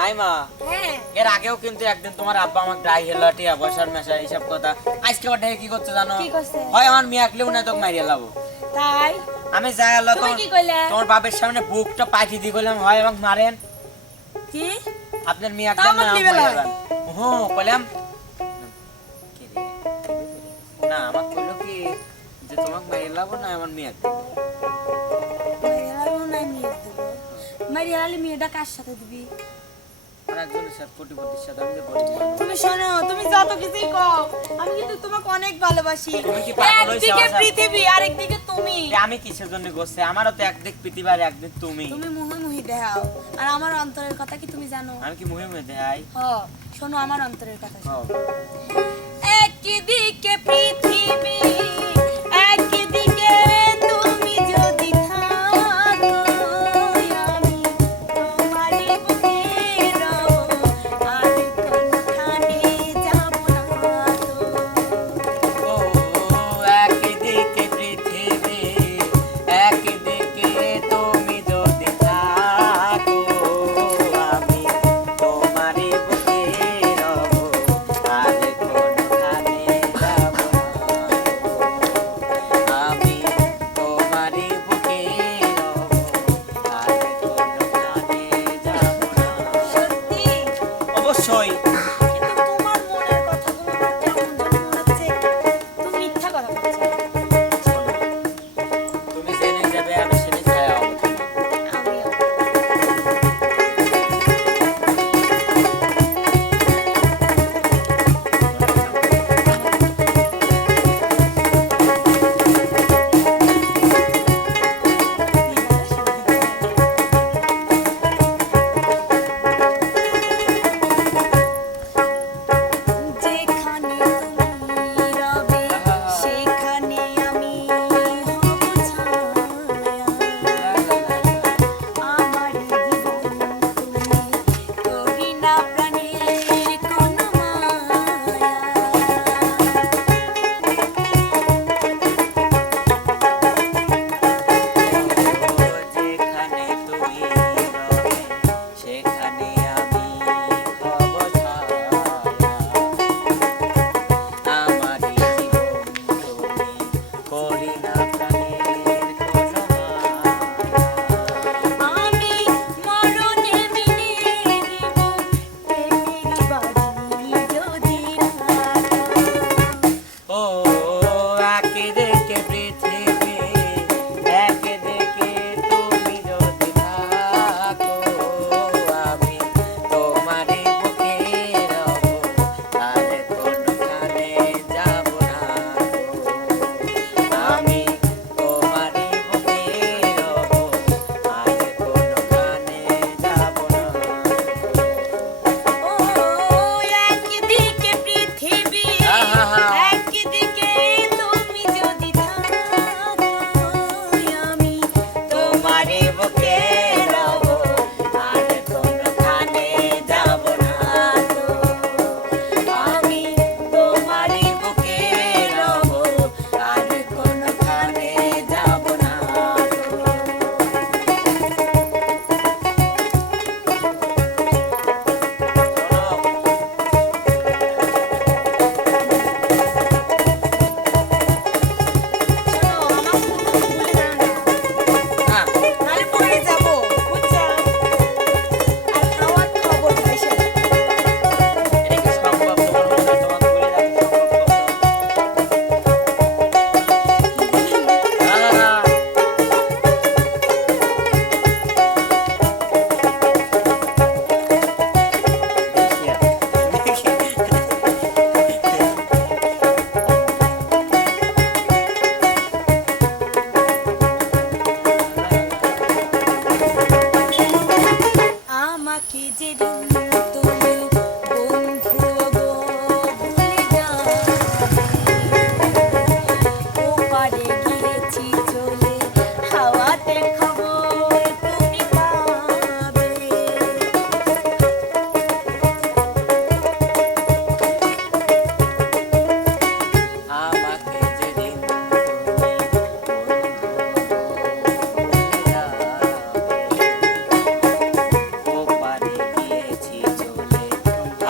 নাই মা। হ্যাঁ। এর আগেও কিন্তু একদিন তোমার আব্বা আমাকে ডাই হেলা টিয়া বসার মেশা এইসব কথা। আজকে ওটা কি করতে জানো? হয় আমার মেয়ে আকলেও না তোকে মারিয়ে লাবো। তাই? আমি যাই আল্লাহ তুমি তোমার তোমার বাপের সামনে বুকটা পাঠি দিয়ে গেলাম হয় আমাকে মারেন। কি? আপনার মেয়ে একদম। হুম কইলাম কি রে? না আমাকে কইলো কি যে তোমাকে মারিয়ে লাবো না আমার মেয়ে দেবো? মারিয়ালি মেয়েটা কার সাথে দিবি? একজনের সাথে কোটিপতির সাথে আমি মানুষ। তুমি শোনো তুমি যত কিছুই কও আমি কিন্তু তোমাকে অনেক ভালোবাসি। একদিকে পৃথিবী আরেকদিকে তুমি। আমি কিসের জন্য করছি আমারও তো একদিক পৃথিবী আর একদিক তুমি। তুমি মুহে মুহি দেখাও। আর আমার অন্তরের কথা কি তুমি জানো? আমি কি মুহে মুহে দেখাই? হ শোনো আমার অন্তরের কথা। একদিকে পৃথিবী